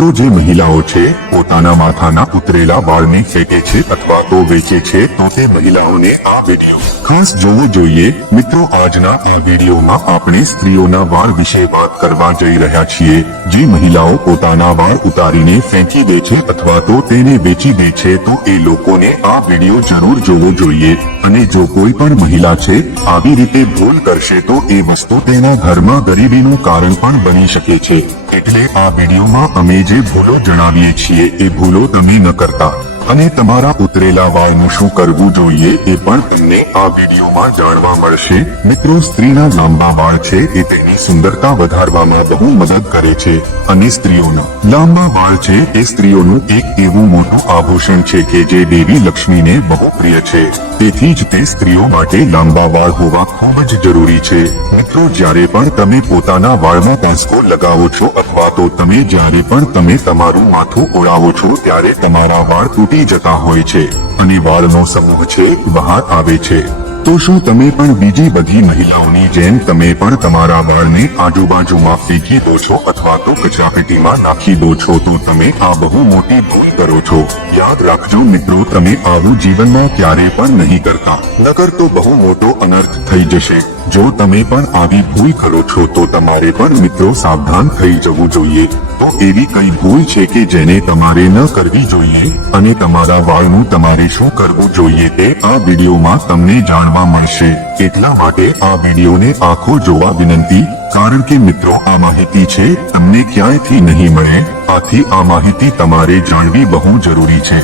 મિત્રો જે મહિલાઓ છે પોતાના માથાના ઉતરેલા વાળને ફેંકે છે અથવા તો વેચે છે તો તે મહિલાઓને આ વિડીયો ખાસ જોવો જોઈએ। મિત્રો આજના આ વિડીયોમાં આપણે સ્ત્રીઓના વાળ વિશે વાત કરવા જઈ રહ્યા છીએ। જે મહિલાઓ પોતાના વાળ ઉતારીને ફેંકી દે છે અથવા તો તેને વેચી દે છે તો એ લોકોને આ વિડીયો જરૂર જોવો જોઈએ। અને જો કોઈ પણ મહિલા છે આવી રીતે ભૂલ કરશે તો એ વસ્તુ તેના ઘરમાં ગરીબીનું કારણ પણ બની શકે છે। એટલે આ વિડીયોમાં અમે જે ભૂલો જણાવીએ છીએ એ ભૂલો તમે ન કરતા અને તમારા ઉતરેલા વાળનું શું કરવું જોઈએ એ પણ તમને આ વિડીયોમાં જાણવા મળશે। મિત્રો સ્ત્રીના લાંબા વાળ છે એ તેની સુંદરતા વધારવામાં બહુ મદદ કરે છે અને સ્ત્રીઓના લાંબા વાળ છે એ સ્ત્રીઓનું એક એવું મોટું આભૂષણ છે કે જે દેવી લક્ષ્મીને બહુ પ્રિય છે। તેથી જ તે સ્ત્રીઓ માટે લાંબા વાળ હોવા ખૂબ જ જરૂરી છે। મિત્રો જ્યારે પણ તમે પોતાના વાળમાં પેંસકો લગાવો છો અથવા તો તમે જ્યારે પણ તમે તમારું માથું ઓળાવો છો ત્યારે તમારા વાળ તૂટી જતા હોય છે અને વાળનો સમૂહ છે બહાર આવે છે। તો શું તમે પણ બીજી બધી મહિલાઓની જેમ તમે પણ તમારા વાળને આજુબાજુમાં ફેંકી દો છો અથવા તો કચરાપેટીમાં નાખી દો છો તો તમે આ બહુ મોટી ભૂલ કરો છો। યાદ રાખજો મિત્રો તમે આવું જીવનમાં ક્યારે પણ નહીં કરતા નકર તો બહુ મોટો અનર્થ થઈ જશે। જો તમે પણ આવી ભૂલ કરો છો તો તમારે પણ મિત્રો સાવધાન થઈ જવું જોઈએ। તો એવી કઈ ભૂલ છે કે જેને તમારે ન કરવી જોઈએ અને તમારા વાળનું તમારે શું કરવું જોઈએ તે આ વિડીયોમાં તમને જાણવા મળશે। એટલા માટે આ વિડીયોને આખો જોવા વિનંતી, કારણ કે મિત્રો આ માહિતી છે તમને ક્યાંયથી નહીં મળે। આથી આ માહિતી તમારે જાણવી બહુ જરૂરી છે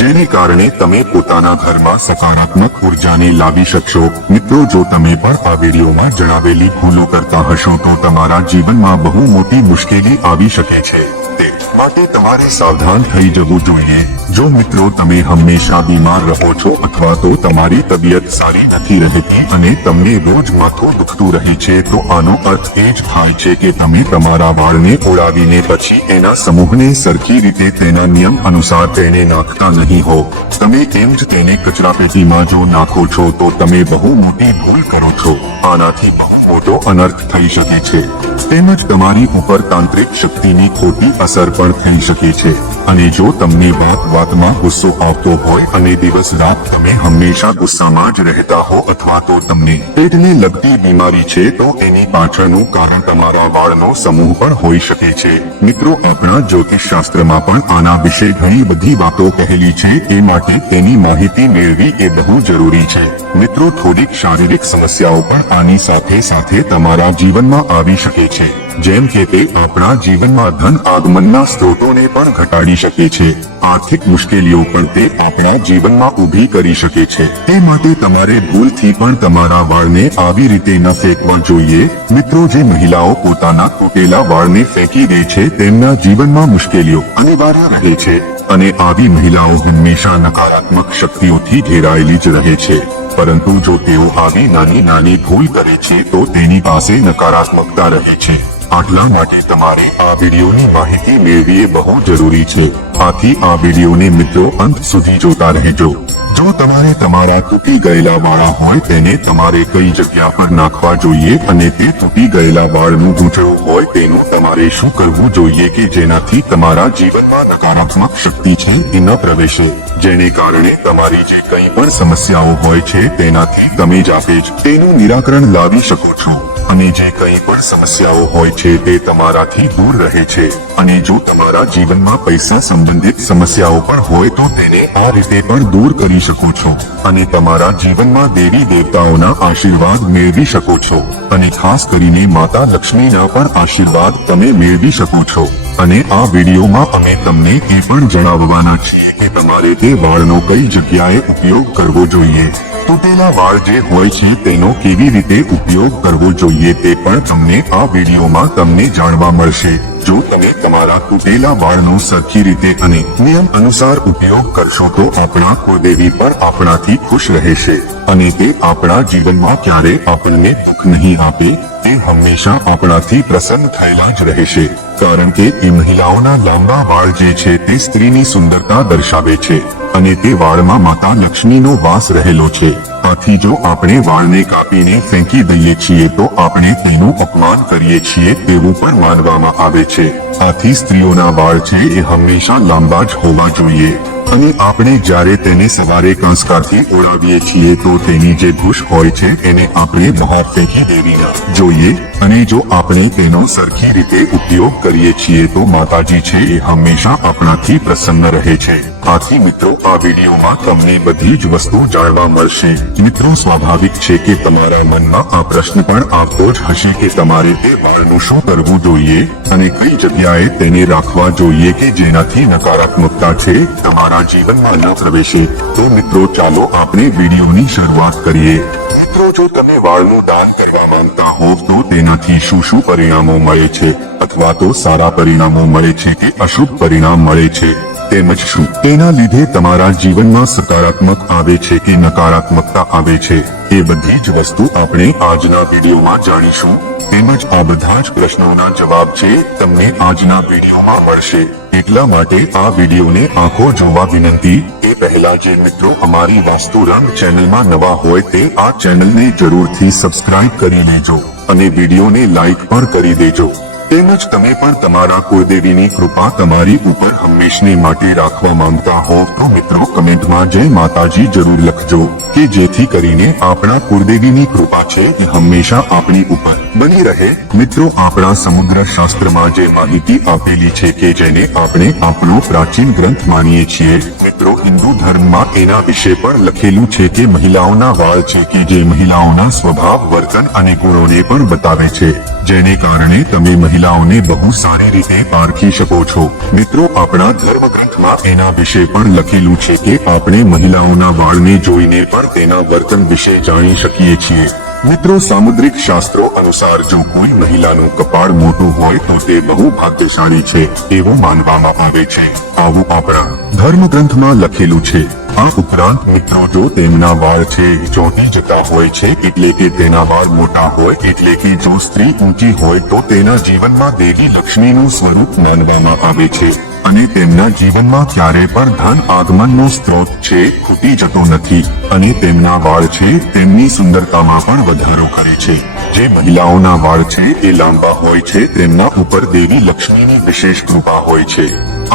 જેને કારણે તમે પોતાના ઘરમાં સકારાત્મક ઉર્જાને લાવી શકશો। મિત્રો જો તમે પણ આ વિડીયોમાં જણાવેલી ભૂલો કરતા હશો તો તમારા જીવનમાં બહુ મોટી મુશ્કેલી આવી શકે છે। તે માટે તમારે સાવધાન થઈ જવું જોઈએ। જો મિત્રો તમે હંમેશા બીમાર રહો છો અથવા તો તમારી તબિયત સારી નથી રહેતી અને તમને રોજ માથું દુખતું રહે છે તો આનો અર્થ એ જ થાય છે કે તમે તમારા વાળને ઓળાવીને પછી એના સમૂહને સરખી રીતે તેના નિયમ અનુસાર તેને નાખતા નહીં હો। તમે એમ જ તેને કચરાપેટીમાં જો નાખો છો તો તમે બહુ મોટી ભૂલ કરો છો। આનાથી બહુ મોટો અનર્થ થઈ શકે છે તેમજ તમારી ઉપર તાંત્રિક શક્તિની ખોટી અસર પણ થઈ શકે છે। અને જો તમને વાતમાં ગુસ્સો આવતો હોય અને દિવસ રાત તમે હંમેશા ગુસ્સામાં જ રહેતા હો અથવા તો તમને પેટને લગતી બીમારી છે તો એની પાછળનું કારણ તમારા વાળનો સમૂહ પણ હોઈ શકે છે। મિત્રો આપણા જ્યોતિષ શાસ્ત્રમાં પણ આના વિશે ઘણી બધી વાતો કહેલી છે એ માટે તેની માહિતી મેળવી એ બહુ જરૂરી છે। મિત્રો થોડીક શારીરિક સમસ્યાઓ પણ આની સાથે સાથે તમારા જીવનમાં આવી શકે છે જેમ કે તે આપણા જીવનમાં ધન આગમનના સ્ત્રોતોને પણ ઘટાડી શકે છે। આર્થિક મુશ્કેલીઓ પણ તે આપણા જીવનમાં ઊભી કરી શકે છે। તે માટે તમારે ભૂલથી પણ તમારા વાળને આવી રીતે ન ફેંકવા જોઈએ। મિત્રો જે મહિલાઓ પોતાના તૂટેલા વાળને ફેંકી દે છે તેમના જીવનમાં મુશ્કેલીઓ અનિવાર્ય રહે છે અને આવી મહિલાઓ હંમેશા નકારાત્મક શક્તિઓથી ઘેરાયેલી જ રહે છે। પરંતુ જો તેઓ આવી નાની નાની ભૂલ કરે છે તો તેની પાસે નકારાત્મકતા રહે છે। આટલા માટે તમારે આ વિડીયોની માહિતી મેળવી એ બહુ જરૂરી છે। આથી આ વિડીયોને મિત્રો અંત સુધી જોતા રહેજો। જો તમારે તમારા તૂટી ગયેલા વાળા હોય તેને તમારે કઈ જગ્યા પર નાખવા જોઈએ અને તે તૂટી ગયેલા વાળનું ગૂંચળું હોય તેનું તમારે શું કરવું જોઈએ કે જેનાથી તમારા જીવનમાં નકારાત્મક શક્તિ છે એ ન પ્રવેશે, જેને કારણે તમારી જે કંઈ પણ સમસ્યાઓ હોય છે તેનાથી તમે જાતે જ તેનું નિરાકરણ લાવી શકો છો અને જે કંઈ પણ સમસ્યાઓ હોય છે તે તમારાથી દૂર રહે છે। અને જો તમારા જીવનમાં પૈસા સંબંધિત સમસ્યાઓ પણ હોય તો તેને આ રીતે પણ દૂર કરી શકો છો અને તમારા જીવનમાં દેવી દેવતાઓના આશીર્વાદ મેળવી શકો છો અને ખાસ કરીને માતા લક્ષ્મીના પણ આશીર્વાદ તમે મેળવી શકો છો। અને આ વિડીયોમાં અમે તમને એ પણ જણાવવાના છીએ કે તમારે તે વાળનો કઈ જગ્યાએ ઉપયોગ કરવો જોઈએ। તૂટેલા વાળ જે હોય છે તેનો કેવી રીતે ઉપયોગ કરવો જોઈએ તે પણ તમને આ વિડીયોમાં તમને જાણવા મળશે। જો તમે તમારા તૂટેલા વાળનો સરખી રીતે અને નિયમ અનુસાર ઉપયોગ કરશો તો આપણા કુળદેવી પણ આપણાથી ખુશ રહેશે અને તે આપણા જીવનમાં ક્યારે આપણને દુઃખ નહીં આપે। તે હંમેશા આપણાથી પ્રસન્ન થયેલા જ રહેશે કારણ કે એ મહિલાઓના લાંબા વાળ જે છે તે સ્ત્રીની સુંદરતા દર્શાવે છે અને તે વાળમાં માતા લક્ષ્મીનો વાસ રહેલો છે। આથી જો આપણે વાળને કાપીને ફેંકી દઈએ છીએ તો આપણે તેનું અપમાન કરીએ છીએ તેવું પણ માનવામાં આવે છે. આથી સ્ત્રીઓના વાળ છે એ હંમેશા લાંબા જ હોવા જોઈએ અને આપણે જ્યારે તેને સવારે કંસકારથી ઓળાવીએ છીએ તો તેની જે ભૂશ હોય છે એને આપણે બહાર ફેંકી દેવી ન જોઈએ અને જો આપણે તેનો સરખી રીતે ઉપયોગ કરીએ છીએ તો માતાજી છે એ હંમેશા આપણાથી પ્રસન્ન રહે છે. આથી મિત્રો આ વિડીયોમાં તમને બધી જ વસ્તુ જાણવા મળશે. મિત્રો સ્વાભાવિક છે કે તમારા મનમાં આ પ્રશ્ન પણ આવતો જ હશે કે તમારે તે વાળનું શું કરવું જોઈએ અને કઈ જગ્યાએ તેને રાખવા જોઈએ કે જેનાથી નકારાત્મકતા છે તમારા જીવનમાં ન પ્રવેશે. તો મિત્રો ચાલો આપણે વિડીયોની શરૂઆત કરીએ. મિત્રો જો તમે વાળનું દાન કરવા માંગતા હોવ તો તેનાથી શું શું પરિણામો મળે છે અથવા તો સારા પરિણામો મળે છે કે અશુભ પરિણામ મળે છે તેમજ શું તેના લીધે તમારા જીવનમાં સકારાત્મક આવે છે કે નકારાત્મકતા આવે છે એ બધી જ વસ્તુ આપણે આજના વિડીયોમાં જાણીશું. તેમજ આ બધા જ પ્રશ્નોના જવાબ છે તમને આજના વિડીયોમાં મળશે. એટલા માટે આ વિડીયોને આખો જોવા વિનંતી. એ પહેલા જે મિત્રો અમારી વાસ્તુ રંગ ચેનલમાં નવા હોય તે આ ચેનલને જરૂરથી સબસ્ક્રાઇબ કરી લેજો અને વિડીયોને લાઈક પણ કરી દેજો. તેમજ તમે પણ તમારા કુળદેવીની કૃપા તમારી ઉપર હંમેશને માટે રાખવા માંગતા હોવ તો મિત્રો કમેન્ટમાં જય માતાજી જરૂર લખજો કે જેથી કરીને આપણા કુળદેવીની કૃપા છે એ હંમેશા આપણી ઉપર બની રહે. મિત્રો આપણા સમુદ્ર શાસ્ત્રમાં જે માહિતી આપેલી છે કે જેને આપણે આપણો પ્રાચીન ગ્રંથ માનીએ છીએ મિત્રો હિન્દુ ધર્મમાં એના વિશે પણ લખેલું છે કે મહિલાઓના વાળ છે કે જે મહિલાઓના સ્વભાવ વર્તન અને ગુણોને પણ બતાવે છે જેને કારણે તમે મહિલાઓને બહુ સારી રીતે પારખી શકો છો. મિત્રો આપણા ધર્મ ગ્રંથમાં એના વિશે પણ લખેલું છે કે આપણે મહિલાઓના વાળને જોઈને પણ તેના વર્તન વિશે જાણી શકીએ છીએ. મિત્રો સામુદ્રિક શાસ્ત્રો અનુસાર જો કોઈ મહિલાનું કપાળ મોટું હોય તો તે બહુ ભાગ્યશાળી છે એવું માનવામાં આવે છે. આવું આપણા ધર્મ ગ્રંથમાં લખેલું છે. આ ઉપરાંત મિત્રો જો તેમના વાળ છે ચોંટી જતા હોય છે એટલે કે તેના વાળ મોટા હોય એટલે કે જો સ્ત્રી ઊંચી હોય તો તેના જીવનમાં દેવી લક્ષ્મીનું સ્વરૂપ માનવામાં આવે છે અને તેમના જીવનમાં ક્યારે પણ ધન આગમનનો સ્ત્રોત છે ખૂટી જતો નથી અને તેમના વાળ છે તેમની સુંદરતામાં પણ વધારો કરે છે. જે મહિલાઓના વાળ છે એ લાંબા હોય છે તેમના ઉપર દેવી લક્ષ્મીની વિશેષ કૃપા હોય છે.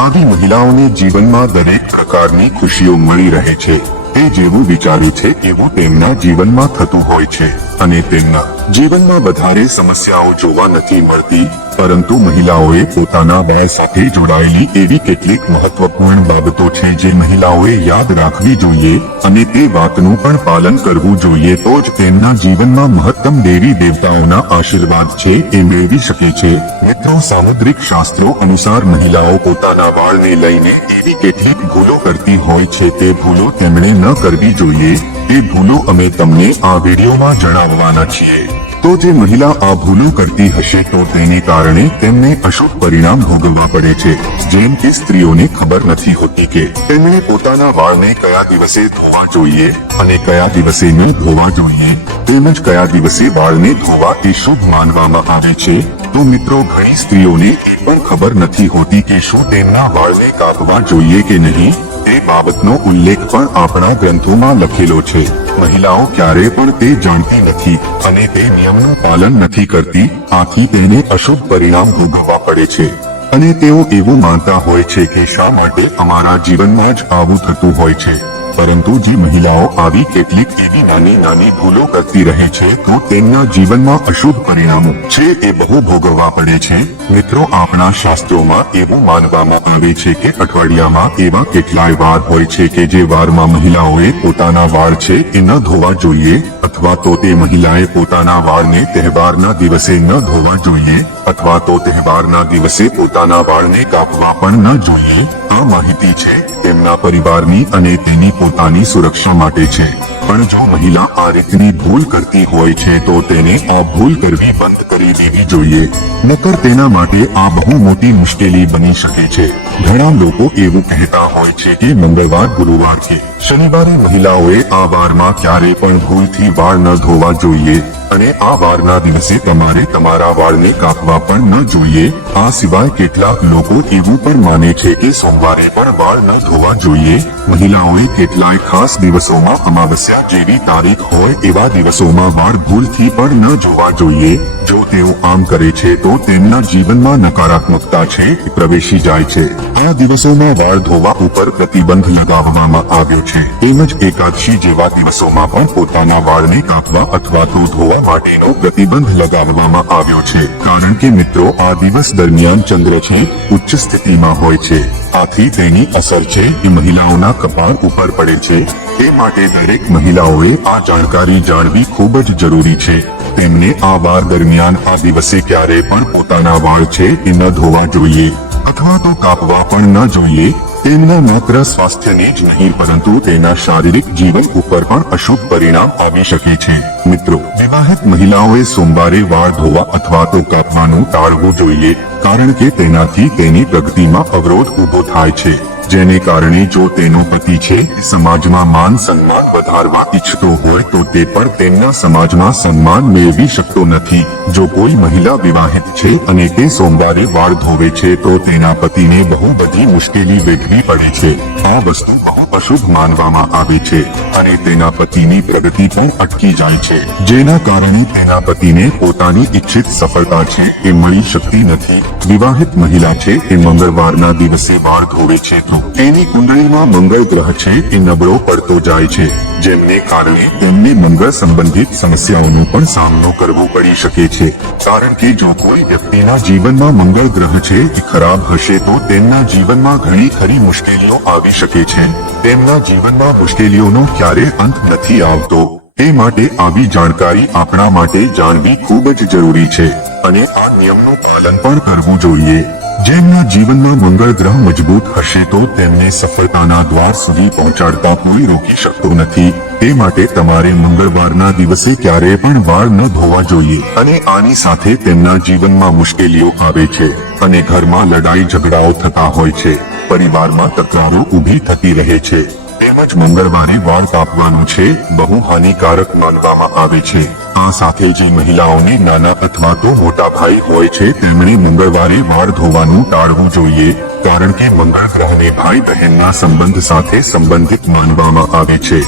આવી મહિલાઓને જીવનમાં દરેક પ્રકારની ખુશીઓ મળી રહે છે. તે જેવું વિચાર્યું છે એવું તેમના જીવનમાં થતું હોય છે અને તેમના જીવનમાં વધારે સમસ્યાઓ જોવા નથી મળતી. પરંતુ મહિલાઓએ પોતાના વાળ સાથે જોડાયેલી એવી કેટલીક મહત્વપૂર્ણ બાબતો છે જે મહિલાઓએ યાદ રાખવી જોઈએ અને તે વાતનું પણ પાલન કરવું જોઈએ તો જ તેમના જીવનમાં મહત્તમ દેવી દેવતાઓના આશીર્વાદ છે એ મેળવી શકે છે. મિત્રો સામુદ્રિક શાસ્ત્રો અનુસાર મહિલાઓ પોતાના વાળને લઈને એવી કેટલીક ભૂલો કરતી હોય છે તે ભૂલો તેમણે ન કરવી જોઈએ. એ ભૂલો અમે તમને આ વિડીયોમાં જણાવવાના છીએ. તો જે મહિલા આ ભૂલો કરતી હશે તો તેને કારણે તેમને અશુભ પરિણામ ભોગવવા પડે છે. જેમ કે સ્ત્રીઓને ખબર નથી હોતી કે તેમણે પોતાના વાળને કયા દિવસે ધોવા જોઈએ અને કયા દિવસે ન ધોવા જોઈએ તેમજ કયા દિવસે વાળને ધોવા એ શુભ માનવામાં આવે છે. તો મિત્રો ઘણી સ્ત્રીઓને એ પણ ખબર નથી હોતી કે શું તેમના વાળને કાપવા જોઈએ કે નહીં. તે બાબતનો ઉલ્લેખ પણ આપણા ગ્રંથોમાં લખેલો છે. મહિલાઓ ક્યારે પણ તે જાણતી નથી અને તે નિયમનું પાલન નથી કરતી. આથી તેને અશુભ પરિણામ ભોગવવા પડે છે અને તેઓ એવું માનતા હોય છે કે શા માટે અમારા જીવનમાં જ આવું થતું હોય છે. પરંતુ જે મહિલાઓ આવી કેટલીક એવી નાની નાની ભૂલો કરતી રહે છે તો તેમના જીવનમાં અશુભ પરિણામો છે એ બહુ ભોગવવા પડે છે. મિત્રો આપણા શાસ્ત્રોમાં એવું માનવામાં આવે છે કે અઠવાડિયામાં એવા કેટલાય વાર હોય છે કે જે વારમાં મહિલાઓએ પોતાના વાળ છે એ ન ધોવા જોઈએ અથવા તો તે મહિલાએ પોતાના વાળને તહેવારના દિવસે ન ધોવા જોઈએ અથવા તો તહેવારના દિવસે પોતાના વાળને કાપવા પણ ન જોઈએ. આ માહિતી છે તેમના પરિવારની અને તેની પોતાની સુરક્ષા માટે છે. પણ જો મહિલા આ રીતની ભૂલ કરતી હોય છે તો તેને આ ભૂલ કરવી બંધ કરી દેવી જોઈએ. નકર તેના માટે આ બહુ મોટી મુશ્કેલી બની શકે છે. ઘણા લોકો એવું કહેતા હોય છે કે મંગળવાર ગુરુવાર કે શનિવારે મહિલાઓએ આ વારમાં ક્યારે પણ ભૂલથી વાળ ન ધોવા જોઈએ. અને આ વારના દિવસે તમારે તમારા વાળને કાપવા પણ ન જોઈએ. આ સિવાય કેટલાક લોકો એવું પણ માને છે કે સોમવારે પણ વાળ ન ધોવા જોઈએ. મહિલાઓએ કેટલાય ખાસ દિવસોમાં અમાવસ્યા જેવી તારીખ હોય એવા દિવસોમાં વાળ ભૂલથી પણ ન ધોવા જોઈએ. જો તેઓ આમ કરે છે તો તેમના જીવનમાં નકારાત્મકતા છે પ્રવેશી જાય છે. આ દિવસોમાં વાળ ધોવા ઉપર પ્રતિબંધ લગાવવામાં આવ્યો છે. તેમજ એકાદશી જેવા દિવસોમાં પણ પોતાના વાળને કાપવા અથવા તો ધોવા માટેનો પ્રતિબંધ લગાવવામાં આવ્યો છે. કારણ કે મિત્રો આ દિવસ દરમિયાન ચંદ્ર છે ઉચ્ચ સ્થિતિમાં હોય છે. આથી તેની અસર છે એ મહિલાઓના કપાળ ઉપર પડે છે. એ માટે દરેક મહિલાઓએ આ જાણકારી જાણવી ખૂબ જ જરૂરી છે. તેમને આ વાર દરમિયાન આ દિવસે ક્યારે પણ પોતાના વાળ છે એ ન ધોવા જોઈએ અથવા તો કાપવા પણ ન જોઈએ. તેમના માત્ર સ્વાસ્થ્યને જ નહીં પરંતુ તેના શારીરિક જીવન ઉપર પણ અશુભ પરિણામ આવી શકે છે. મિત્રો વિવાહિત મહિલાઓએ સોમવારે વાળ ધોવા અથવા તો કાપવાનું ટાળવું જોઈએ. કારણ કે તેનાથી તેની પ્રગતિમાં અવરોધ ઊભો થાય છે. જેને કારણે જો તેનો પતિ છે સમાજમાં માન સન્માન વધારવા ઈચ્છતો હોય તો તે પણ તેમના સમાજમાં સન્માન મેળવી શકતો નથી. જો કોઈ મહિલા વિવાહિત છે અને તે સોમવારે વાળ ધોવે છે તો તેના પતિને બહુ બધી મુશ્કેલી વેઠવી પડે છે. આ વસ્તુ બહુ અશુભ માનવામાં આવે છે અને તેના પતિની પ્રગતિ પણ અટકી જાય છે. જેના કારણે તેના પતિને પોતાની ઈચ્છિત સફળતા છે એ મળી શકતી નથી. વિવાહિત મહિલા છે એ મંગળવારના દિવસે વાળ ધોવે છે તો તેની કુંડળીમાં મંગળ ગ્રહ છે એ નબળો પડતો જાય છે. જેમને કારણે તેમને મંગળ સંબંધિત સમસ્યાઓનો પણ સામનો કરવો પડી શકે છે. કારણ કે જો કોઈ વ્યક્તિના જીવનમાં મંગળ ગ્રહ છે એ ખરાબ હશે તો તેમના જીવનમાં ઘણી ખરી મુશ્કેલીઓ આવી શકે છે. તેમના જીવનમાં મુશ્કેલીઓનો ક્યારે અંત નથી આવતો. તે માટે આવી જાણકારી આપણા માટે જાણવી ખૂબ જ જરૂરી છે અને આ નિયમનું પાલન પણ કરવું જોઈએ. જેમના જીવનમાં મંગળ ગ્રહ મજબૂત હશે તો તેમને સફળતાના દ્વાર સુધી પહોંચાડતા કોઈ રોકી શકતો નથી. તે માટે તમારે મંગળવારના દિવસે ક્યારેય પણ વાળ ન ધોવા જોઈએ. અને આની સાથે તેમના જીવનમાં મુશ્કેલીઓ આવે છે અને ઘરમાં લડાઈ ઝઘડાઓ થતા હોય છે. પરિવારમાં તકરારો ઊભી થતી રહે છે. તેમજ મંગળવારે વાળ કાપવાનું છે બહુ હાનિકારક માનવામાં આવે છે. આ સાથે જે મહિલાઓને નાના અથવા તો મોટા ભાઈ હોય છે તેમણે મંગળવારે વાળ ધોવાનું ટાળવું જોઈએ. કારણ કે મંગળ ગ્રહને ભાઈ બહેનના સંબંધ સાથે સંબંધિત માનવામાં આવે છે.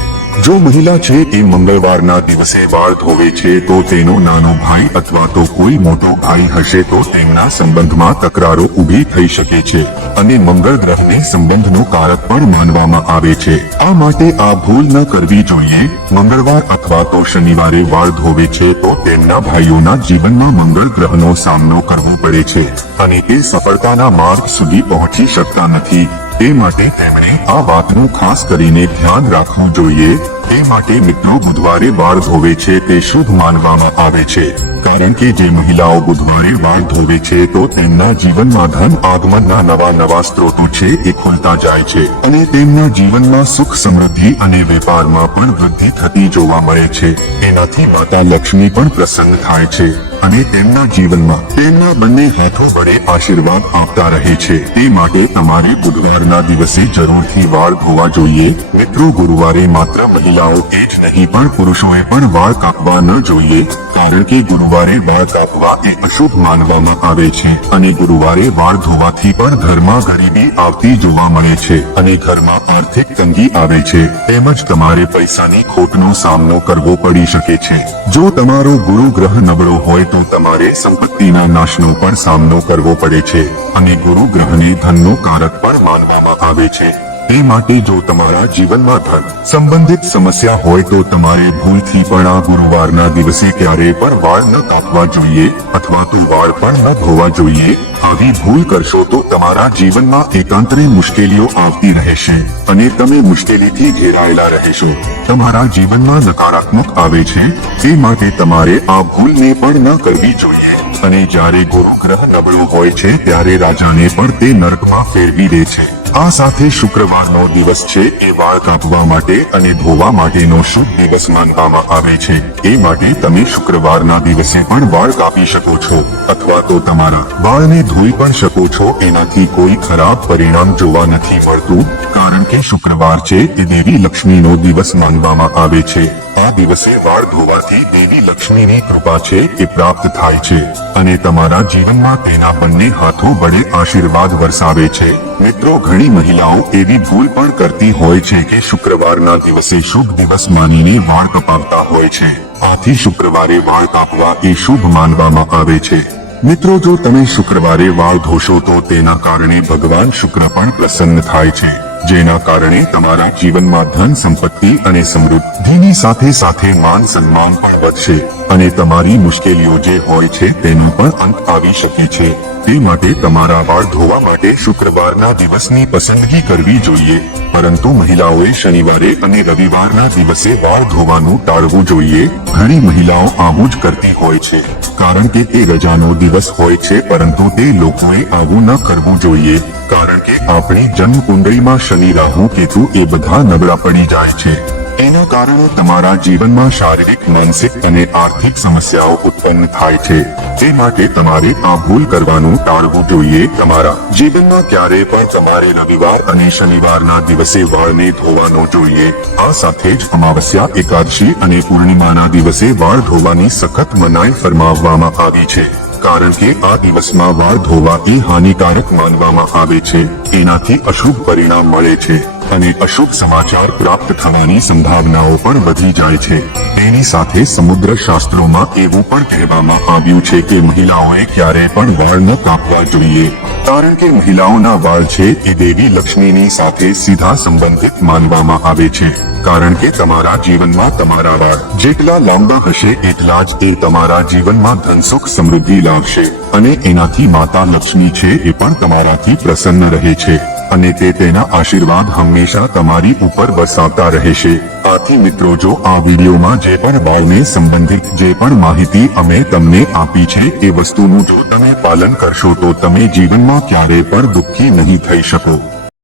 જો મહિલા છે એ મંગળવારના દિવસે વાળ ધોવે છે તો તેનો નાનો ભાઈ અથવા તો કોઈ મોટો ભાઈ હશે તો તેમના સંબંધમાં તકરારો ઊભી થઈ શકે છે અને મંગળ ગ્રહને સંબંધનો કારક પણ માનવામાં આવે છે. આ માટે આ ભૂલ ન કરવી જોઈએ. મંગળવાર અથવા તો શનિવારે વાળ ધોવે છે તો તેમના ભાઈઓના જીવનમાં મંગળ ગ્રહનો સામનો કરવો પડે છે અને તે સફળતાના માર્ગ સુધી પહોંચી શકતા નથી. તે માટે તેમણે આ વાતનું ખાસ કરીને ધ્યાન રાખવું જોઈએ. તે માટે મિત્રો બુધવારે વાળ ધોવે છે તે શુભ માનવામાં આવે છે. કારણ કે જે મહિલાઓ બુધવારે વાળ ધોવે છે તો તેમના જીવનમાં ધન આગમનના નવા સ્ત્રોતો છે એ ખુલતા જાય છે અને તેમના જીવનમાં સુખ સમૃદ્ધિ અને વેપારમાં પણ વૃદ્ધિ થતી જોવા મળે છે. એનાથી માતા લક્ષ્મી પણ પ્રસન્ન થાય છે અને તેમના જીવનમાં તેમના બંને હાથો વડે આશીર્વાદ આપતા રહે છે. તે માટે તમારે બુધવારના દિવસે જરૂરથી વાળ ધોવા જોઈએ. મિત્રો ગુરુવારે માત્ર મહિલાઓ એ જ નહીં પણ પુરુષોએ પણ વાળ કાપવા ન જોઈએ. કારણ કે ગુરુવારે વાળ કાપવા એ અશુભ માનવામાં આવે છે અને ગુરુવારે વાળ ધોવાથી પણ ઘરમાં ગરીબી આવતી જોવા મળે છે અને ઘરમાં આર્થિક તંગી આવે છે. તેમજ તમારે પૈસાની ખોટનો સામનો કરવો પડી શકે છે. જો તમારો ગુરુ ગ્રહ નબળો હોય તો તમારે સંપત્તિના નાશનો પણ સામનો કરવો પડે છે અને ગુરુ ગ્રહને ધનનો કારક પણ માનવામાં આવે છે. તે માટે જો તમારા જીવનમાં ધન સંબંધિત સમસ્યા હોય તો તમારે ભૂલથી પણ આ ગુરુવારના દિવસે ક્યારેય પણ વાળ ન કાપવા જોઈએ અથવા તો વાળ પણ ન ધોવા જોઈએ. આવી ભૂલ કરશો તો તમારા જીવનમાં એકાંતરે મુશ્કેલીઓ આવતી રહેશે અને તમે મુશ્કેલીથી ઘેરાયેલા રહેશો. તમારા જીવનમાં નકારાત્મક આવે છે. તે માટે તમારે આ ભૂલને પણ ન કરવી જોઈએ. અને જ્યારે ગુરુ ગ્રહ નબળો હોય છે ત્યારે રાજાને પણ તે નરકમાં ફેરવી દે છે. આ સાથે શુક્રવારનો દિવસ છે એ વાળ કાપવા માટે અને ધોવા માટેનો શુભ દિવસ માનવામાં આવે છે. એ માટે તમે શુક્રવારના દિવસે પણ વાળ કાપી શકો છો અથવા તો તમારા વાળને ધોઈ પણ શકો છો. એનાથી કોઈ ખરાબ પરિણામ જોવા નથી મળતું. કારણ કે શુક્રવાર છે એ દેવી લક્ષ્મીનો દિવસ માનવામાં આવે છે. આ દિવસે વાળ ધોવાથી દેવી લક્ષ્મીની કૃપા છે એ પ્રાપ્ત થાય છે અને તમારા જીવનમાં તેના બંને હાથો વડે આશીર્વાદ વરસાવે છે મિત્રો ઘણી મહિલાઓ એવી ભૂલ પણ કરતી હોય છે કે શુક્રવારના દિવસે શુભ દિવસ માનીને વાળ કપાવતા હોય છે આથી શુક્રવારે વાળ કાપવા એ શુભ માનવામાં આવે છે મિત્રો જો તમે શુક્રવારે વાળ ધોશો તો તેના કારણે ભગવાન શુક્ર પણ પ્રસન્ન થાય છે જેના કારણે તમારા જીવનમાં ધન સંપત્તિ અને સમૃદ્ધિની સાથે સાથે માન સન્માન પણ વધશે અને તમારી મુશ્કેલીઓ જે હોય છે તેનો પણ અંત આવી શકે છે તે માટે તમારા વાળ ધોવા માટે શુક્રવારના દિવસની પસંદગી કરવી જોઈએ પરંતુ મહિલાઓએ શનિવારે અને રવિવારના દિવસે વાળ ધોવાનું ટાળવું જોઈએ ઘણી મહિલાઓ આવું જ કરતી હોય છે કારણ કે તે રજાનો દિવસ હોય છે પરંતુ તે લોકોએ આવું ન કરવું જોઈએ કારણ કે આપણી જન્મ કુંડળીમાં શનિ રાહુ કેતુ એ બધા નબળા પડી જાય છે એના કારણે તમારા જીવનમાં શારીરિક માનસિક અને આર્થિક સમસ્યાઓ ઉત્પન્ન થાય છે તે માટે તમારે આ ભૂલ કરવાનું ટાળવું જોઈએ તમારા જીવનમાં ક્યારે પણ તમારે રવિવાર અને શનિવારના દિવસે વાળને ધોવાનો જોઈએ આ સાથે જ અમાવસ્યા એકાદશી અને પૂર્ણિમાના દિવસે વાળ ધોવાની સખત મનાઈ ફરમાવવામાં આવી છે કારણ કે આ દિવસમાં વાળ ધોવા એ હાનિકારક માનવામાં આવે છે એનાથી અશુભ પરિણામ મળે છે અને અશુભ સમાચાર પ્રાપ્ત થવાની સંભાવનાઓ પણ વધી જાય છે તેની સાથે સમુદ્ર શાસ્ત્રોમાં એવું પણ કહેવામાં આવ્યું છે કે મહિલાઓએ ક્યારે પણ વાળ ન કાપવા જોઈએ કારણ કે મહિલાઓના વાળ છે એ દેવી લક્ષ્મીની સાથે સીધા સંબંધિત માનવામાં આવે છે કારણ કે તમારા જીવનમાં તમારા વાળ જેટલા લાંબા હશે એટલા જ એ તમારા જીવનમાં ધનસુખ સમૃદ્ધિ લાવશે અને એનાથી માતા લક્ષ્મી છે એ પણ તમારાથી પ્રસન્ન રહે છે અને તે તેના આશીર્વાદ હંમેશા તમારી ઉપર વરસાવતા રહેશે આથી મિત્રો જો આ વિડીયોમાં જે પણ વાળને સંબંધિત જે પણ માહિતી અમે તમને આપી છે એ વસ્તુનું જો તમે પાલન કરશો તો તમે જીવનમાં ક્યારે પણ દુઃખી નહીં થઈ શકો